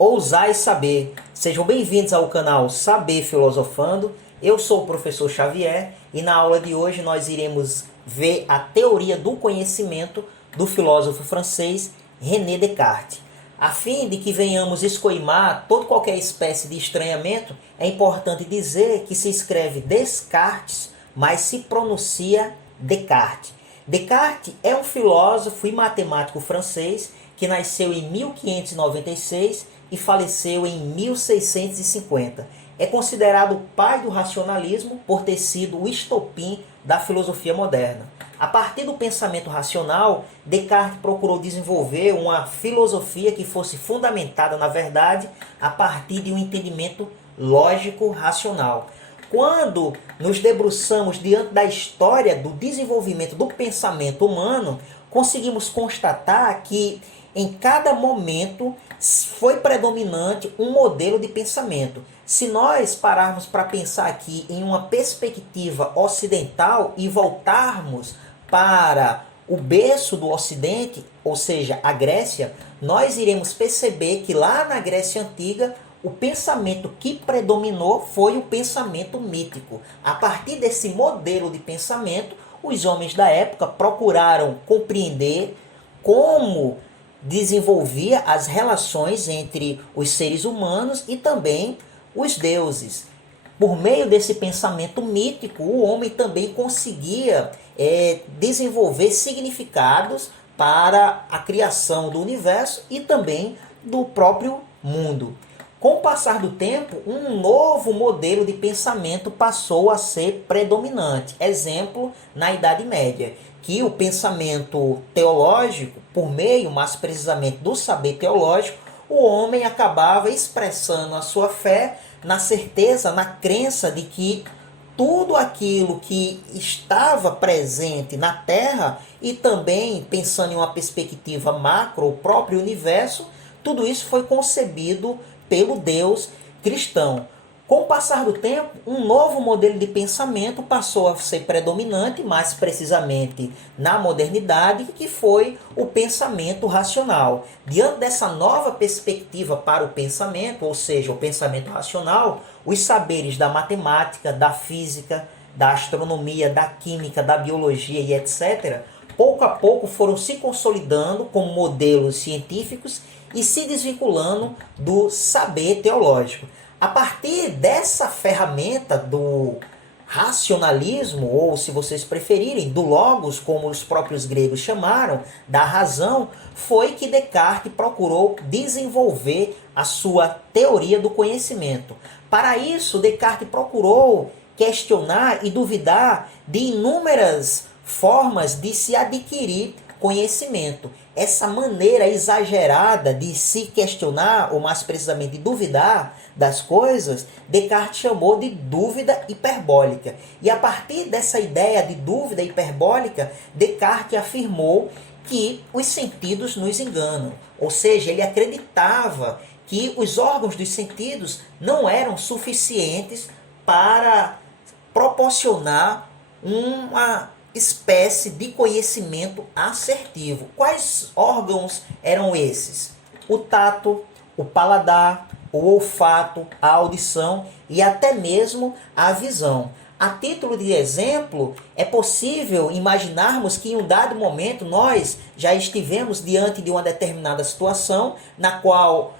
Ousar e Saber. Sejam bem-vindos ao canal Saber Filosofando. Eu sou o professor Xavier e na aula de hoje nós iremos ver a teoria do conhecimento do filósofo francês René Descartes. A fim de que venhamos escoimar toda qualquer espécie de estranhamento, é importante dizer que se escreve Descartes, mas se pronuncia Descartes. Descartes é um filósofo e matemático francês que nasceu em 1596 e faleceu em 1650. É considerado o pai do racionalismo por ter sido o estopim da filosofia moderna. A partir do pensamento racional, Descartes procurou desenvolver uma filosofia que fosse fundamentada na verdade a partir de um entendimento lógico-racional. Quando nos debruçamos diante da história do desenvolvimento do pensamento humano, conseguimos constatar que em cada momento foi predominante um modelo de pensamento. Se nós pararmos para pensar aqui em uma perspectiva ocidental e voltarmos para o berço do Ocidente, ou seja, a Grécia, nós iremos perceber que lá na Grécia Antiga o pensamento que predominou foi o pensamento mítico. A partir desse modelo de pensamento, os homens da época procuraram compreender como desenvolvia as relações entre os seres humanos e também os deuses. Por meio desse pensamento mítico, o homem também conseguia desenvolver significados para a criação do universo e também do próprio mundo. Com o passar do tempo, um novo modelo de pensamento passou a ser predominante. Exemplo, na Idade Média, que o pensamento teológico, por meio, mais precisamente, do saber teológico, o homem acabava expressando a sua fé na certeza, na crença de que tudo aquilo que estava presente na Terra e também pensando em uma perspectiva macro, o próprio universo, tudo isso foi concebido pelo Deus cristão. Com o passar do tempo, um novo modelo de pensamento passou a ser predominante, mais precisamente na modernidade, que foi o pensamento racional. Diante dessa nova perspectiva para o pensamento, ou seja, o pensamento racional, os saberes da matemática, da física, da astronomia, da química, da biologia e etc., pouco a pouco foram se consolidando como modelos científicos e se desvinculando do saber teológico. A partir dessa ferramenta do racionalismo, ou se vocês preferirem, do logos, como os próprios gregos chamaram, da razão, foi que Descartes procurou desenvolver a sua teoria do conhecimento. Para isso, Descartes procurou questionar e duvidar de inúmeras formas de se adquirir conhecimento. Essa maneira exagerada de se questionar, ou mais precisamente de duvidar das coisas, Descartes chamou de dúvida hiperbólica. E a partir dessa ideia de dúvida hiperbólica, Descartes afirmou que os sentidos nos enganam. Ou seja, ele acreditava que os órgãos dos sentidos não eram suficientes para proporcionar uma espécie de conhecimento assertivo. Quais órgãos eram esses? O tato, o paladar, o olfato, a audição e até mesmo a visão. A título de exemplo, é possível imaginarmos que em um dado momento nós já estivemos diante de uma determinada situação na qual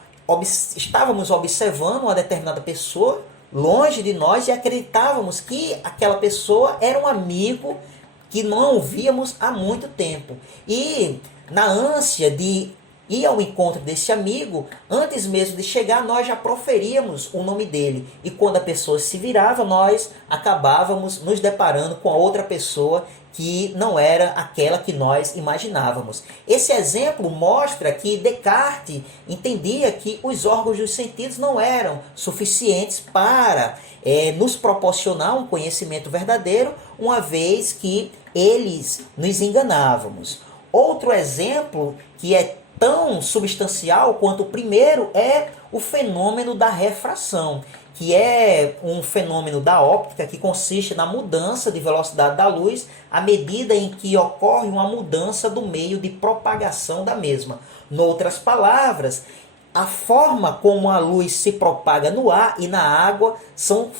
estávamos observando uma determinada pessoa longe de nós e acreditávamos que aquela pessoa era um amigo que não víamos há muito tempo. E na ânsia de ir ao encontro desse amigo, antes mesmo de chegar, nós já proferíamos o nome dele. E quando a pessoa se virava, nós acabávamos nos deparando com a outra pessoa que não era aquela que nós imaginávamos. Esse exemplo mostra que Descartes entendia que os órgãos dos sentidos não eram suficientes para nos proporcionar um conhecimento verdadeiro, uma vez que eles nos enganávamos. Outro exemplo que é tão substancial quanto o primeiro é o fenômeno da refração, que é um fenômeno da óptica que consiste na mudança de velocidade da luz à medida em que ocorre uma mudança do meio de propagação da mesma. Noutras palavras, a forma como a luz se propaga no ar e na água são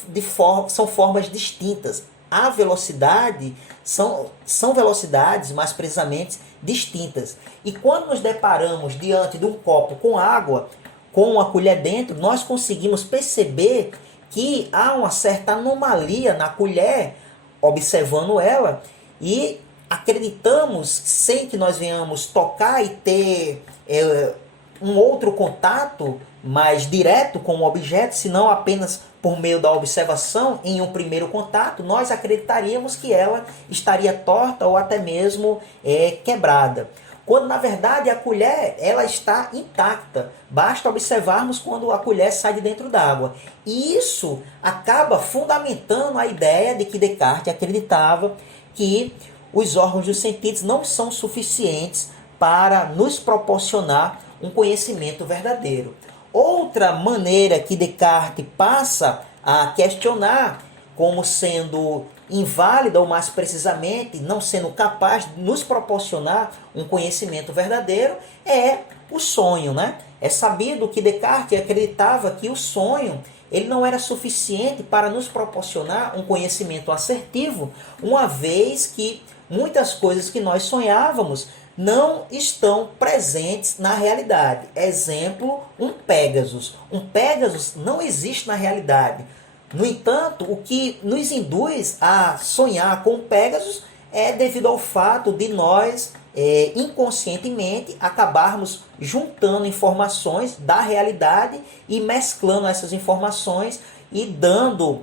formas distintas. A velocidade são velocidades, mais precisamente, distintas. E quando nos deparamos diante de um copo com água, com uma colher dentro, nós conseguimos perceber que há uma certa anomalia na colher, observando ela, e acreditamos, sem que nós venhamos tocar e ter um outro contato mais direto com o objeto, senão apenas por meio da observação em um primeiro contato, nós acreditaríamos que ela estaria torta ou até mesmo quebrada. Quando na verdade a colher ela está intacta. Basta observarmos quando a colher sai de dentro d'água. E isso acaba fundamentando a ideia de que Descartes acreditava que os órgãos dos sentidos não são suficientes para nos proporcionar um conhecimento verdadeiro. Outra maneira que Descartes passa a questionar como sendo inválida, ou mais precisamente, não sendo capaz de nos proporcionar um conhecimento verdadeiro, é o sonho, né? É sabido que Descartes acreditava que o sonho ele não era suficiente para nos proporcionar um conhecimento assertivo, uma vez que muitas coisas que nós sonhávamos não estão presentes na realidade. Exemplo, um Pégasus. Um Pégasus não existe na realidade. No entanto, o que nos induz a sonhar com Pégasus é devido ao fato de nós, inconscientemente, acabarmos juntando informações da realidade e mesclando essas informações e dando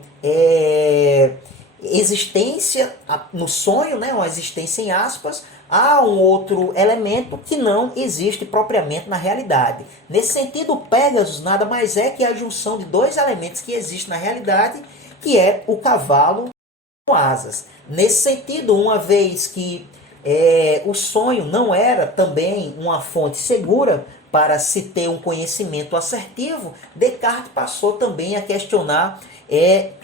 existência no sonho, né, uma existência em aspas, a um outro elemento que não existe propriamente na realidade. Nesse sentido, o Pégasus nada mais é que a junção de dois elementos que existem na realidade, que é o cavalo com asas. Nesse sentido, uma vez que o sonho não era também uma fonte segura para se ter um conhecimento assertivo, Descartes passou também a questionar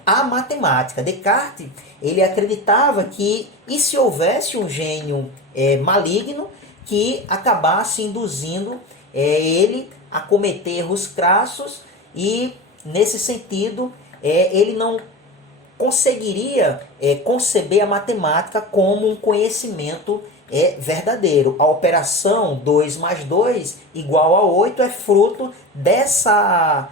a matemática. Descartes ele acreditava que e se houvesse um gênio maligno que acabasse induzindo ele a cometer erros crassos e, nesse sentido, ele não conseguiria conceber a matemática como um conhecimento verdadeiro. A operação 2 mais 2 igual a 8 é fruto dessa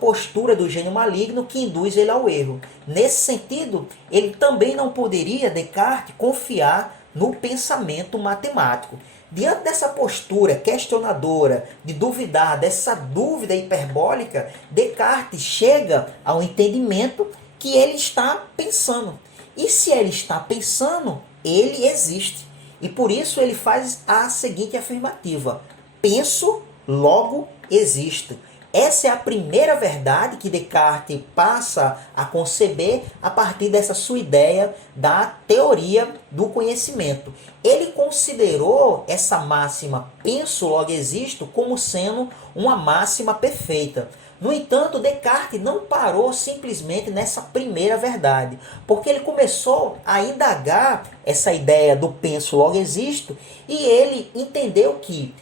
postura do gênio maligno que induz ele ao erro. Nesse sentido, ele também não poderia, Descartes, confiar no pensamento matemático. Diante dessa postura questionadora, de duvidar, dessa dúvida hiperbólica, Descartes chega ao entendimento que ele está pensando. E se ele está pensando, ele existe. E por isso ele faz a seguinte afirmativa: penso, logo existo. Essa é a primeira verdade que Descartes passa a conceber a partir dessa sua ideia da teoria do conhecimento. Ele considerou essa máxima, penso, logo existo, como sendo uma máxima perfeita. No entanto, Descartes não parou simplesmente nessa primeira verdade, porque ele começou a indagar essa ideia do penso, logo existo, e ele entendeu que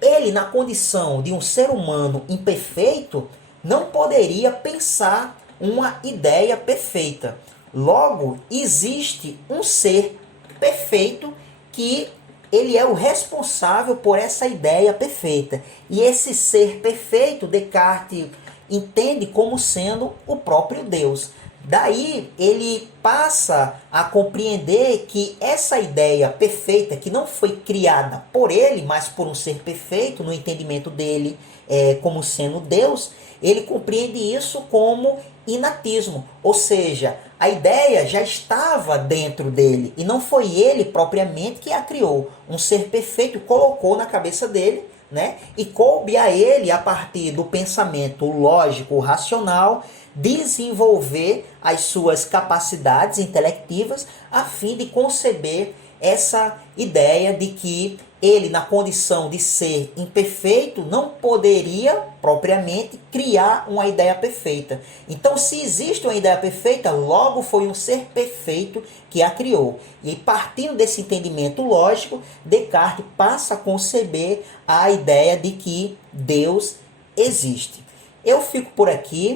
ele, na condição de um ser humano imperfeito, não poderia pensar uma ideia perfeita. Logo, existe um ser perfeito que ele é o responsável por essa ideia perfeita. E esse ser perfeito, Descartes entende como sendo o próprio Deus. Daí ele passa a compreender que essa ideia perfeita, que não foi criada por ele, mas por um ser perfeito, no entendimento dele como sendo Deus, ele compreende isso como inatismo. Ou seja, a ideia já estava dentro dele e não foi ele propriamente que a criou. Um ser perfeito colocou na cabeça dele, né? E coube a ele, a partir do pensamento lógico, racional, desenvolver as suas capacidades intelectivas a fim de conceber essa ideia de que ele, na condição de ser imperfeito, não poderia propriamente criar uma ideia perfeita. Então, se existe uma ideia perfeita, logo foi um ser perfeito que a criou. E partindo desse entendimento lógico, Descartes passa a conceber a ideia de que Deus existe. Eu fico por aqui.